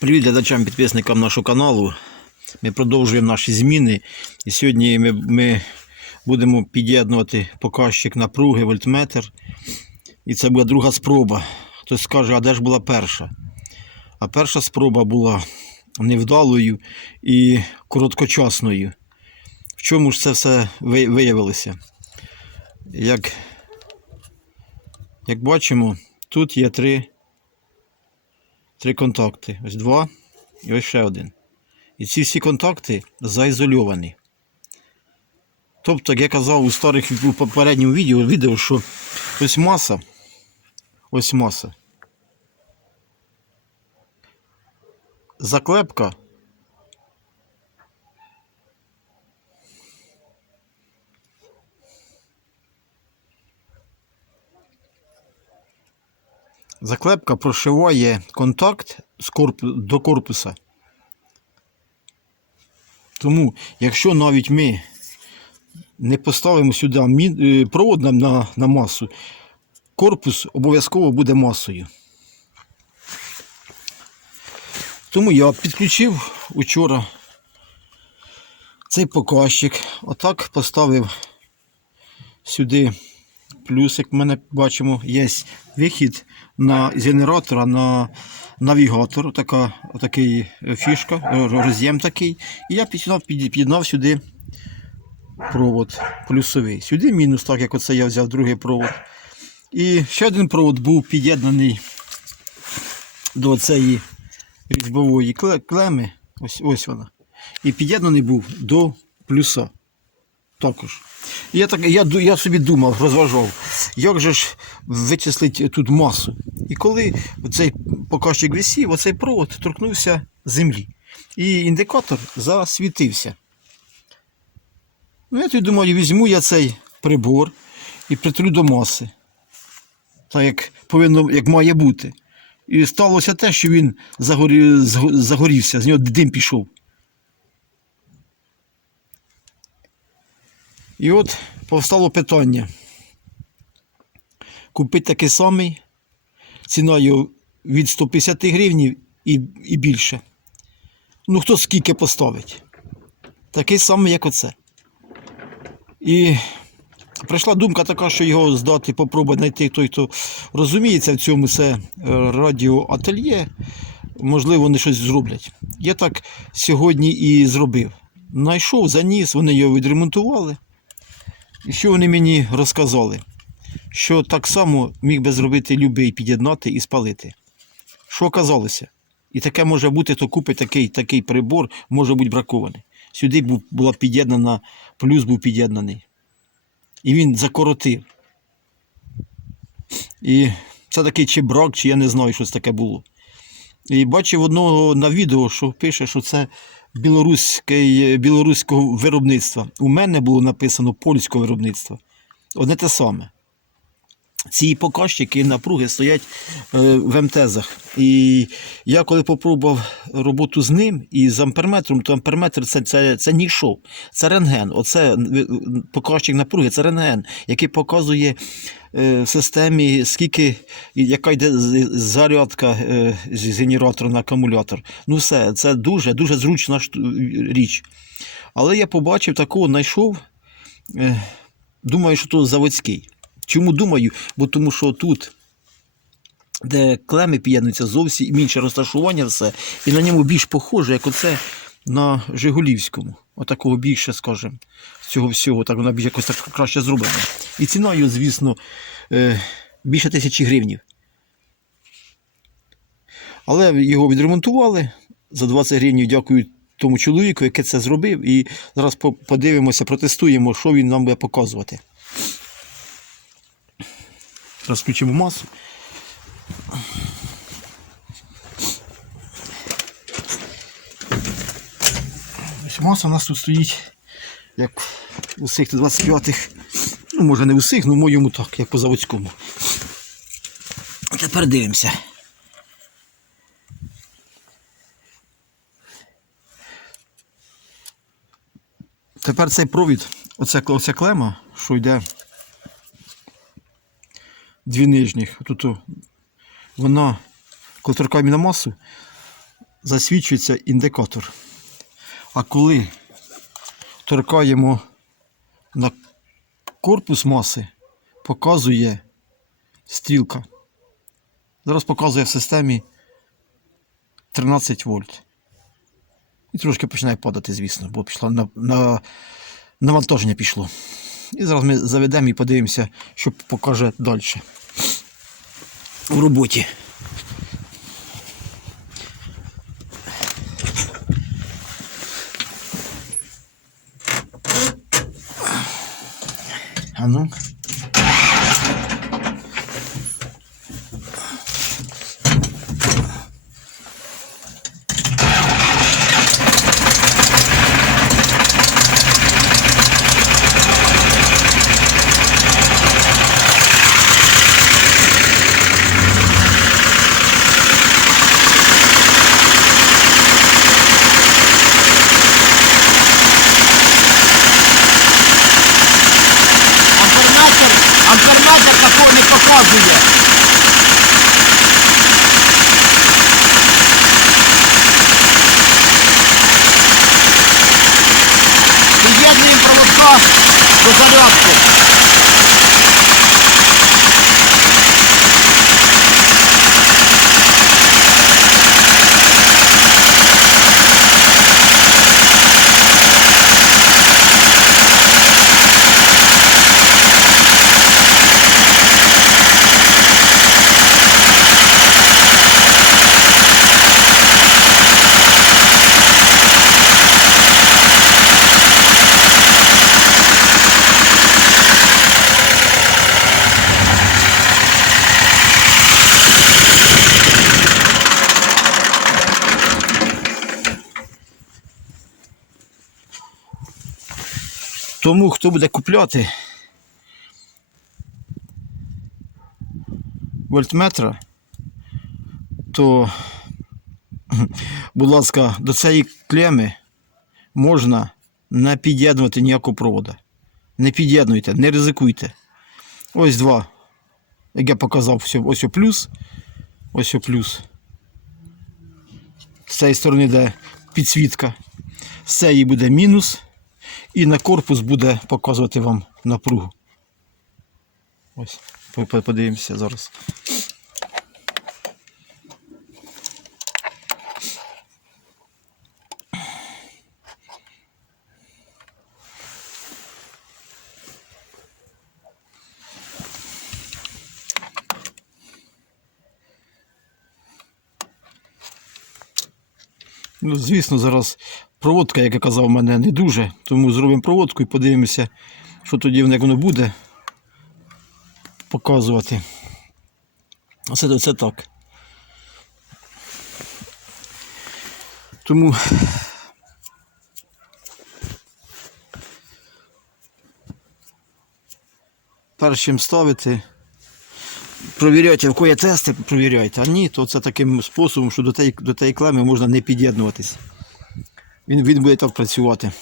Привіт глядачам, підписникам нашого каналу. Ми продовжуємо наші зміни. І сьогодні ми, ми будемо під'єднувати показчик напруги, вольтметр. І це буде друга спроба. Хтось скаже, а де ж була перша? А перша спроба була невдалою і короткочасною. В чому ж це все виявилося? Як, як бачимо, тут є три три контакти. Ось два і ось ще один. І ці всі контакти заізольовані. Тобто, як я казав у старих у попередньому відео, відео, що ось маса, ось маса. Заклепка. Заклепка прошиває контакт до корпуса. Тому, якщо навіть ми не поставимо сюди е, провод на, на масу, корпус обов'язково буде масою. Тому я підключив учора цей показчик. Отак поставив сюди плюсик. У мене бачимо, є вихід на генератора на навігатор. Така такий фішка, роз'єм такий. І я під'єднав, під- сюди провод плюсовий. Сюди мінус, так як оце я взяв другий провод. І ще один провод був під'єднаний до цієї різьбової клеми. Ось, ось вона. І під'єднаний був до плюса. Також. Я, так, я, я собі думав, розважав, як же ж вичислити тут масу. І коли цей показчик висів, оцей провод торкнувся землі. І індикатор засвітився. Ну, я тоді думаю, візьму я цей прибор і притру до маси. Так як повинно, як має бути. І сталося те, що він загорі, загорівся, з нього дим пішов. І от повстало питання. Купити такий самий, ціна його від 150 гривнів і, і більше. Ну, хто скільки поставить? Такий самий, як оце. І прийшла думка така, що його здати, попробувати знайти той, хто розуміється в цьому, це е, радіоательє. Можливо, вони щось зроблять. Я так сьогодні і зробив. Найшов, заніс, вони його відремонтували. І що вони мені розказали? Що так само міг би зробити любий під'єднати і спалити. Що оказалося? І таке може бути, то купить такий, такий прибор, може бути бракований. Сюди була під'єднана, плюс був під'єднаний. І він закоротив. І це такий чи брак, чи я не знаю, що це таке було. І бачив одного на відео, що пише, що це білоруського виробництва. У мене було написано польського виробництва. Одне те саме. Ці показчики напруги стоять е, в МТЗах. І я коли попробував роботу з ним і з амперметром, то амперметр це, це, це не йшов. Це рентген. Оце е, показчик напруги, це рентген, який показує е, в системі, скільки, яка йде зарядка з генератора на акумулятор. Ну все, це дуже, дуже зручна річ. Але я побачив такого, знайшов. Думаю, що то заводський. Чому думаю? Бо тому що тут, де клеми під'єднуються, зовсім інше розташування все, і на ньому більш похоже, як оце на Жигулівському. Отакого більше, скажімо, цього всього, так вона більш якось так краще зроблена. І ціна його, звісно, е, більше тисячі гривнів. Але його відремонтували за 20 гривень, дякую тому чоловіку, який це зробив. І зараз подивимося, протестуємо, що він нам буде показувати. Зараз включимо масу. Ось маса у нас тут стоїть, як у всіх 25-х. Ну, може не усіх, але в моєму так, як по заводському. Тепер дивимося. Тепер цей провід, оця, оця клема, що йде дві нижніх. Тут вона, коли торкаємо на масу, засвічується індикатор. А коли торкаємо на корпус маси, показує стрілка. Зараз показує в системі 13 вольт. І трошки починає падати, звісно, бо пішло на, на навантаження пішло. І зараз ми заведемо і подивимося, що покаже далі в роботі. А ну. Амперметр, амперметр такого не показує. Приєднуємо проводка до зарядки. Тому хто буде купляти вольтметра, то, будь ласка, до цієї клеми можна не під'єднувати ніякого провода. Не під'єднуйте, не ризикуйте. Ось два. Як я показав, ось, о плюс. Ось о плюс. З цієї сторони йде підсвітка. З цієї буде мінус. І на корпус буде показувати вам напругу. Ось, по- по- подивимося зараз. Ну, звісно, зараз проводка, як я казав, у мене не дуже, тому зробимо проводку і подивимося, що тоді як воно буде показувати. Це, це так. Тому перш чим ставити, провіряйте, в кої тести провіряйте, а ні, то це таким способом, що до тієї клеми можна не під'єднуватись. Він, він буде там працювати.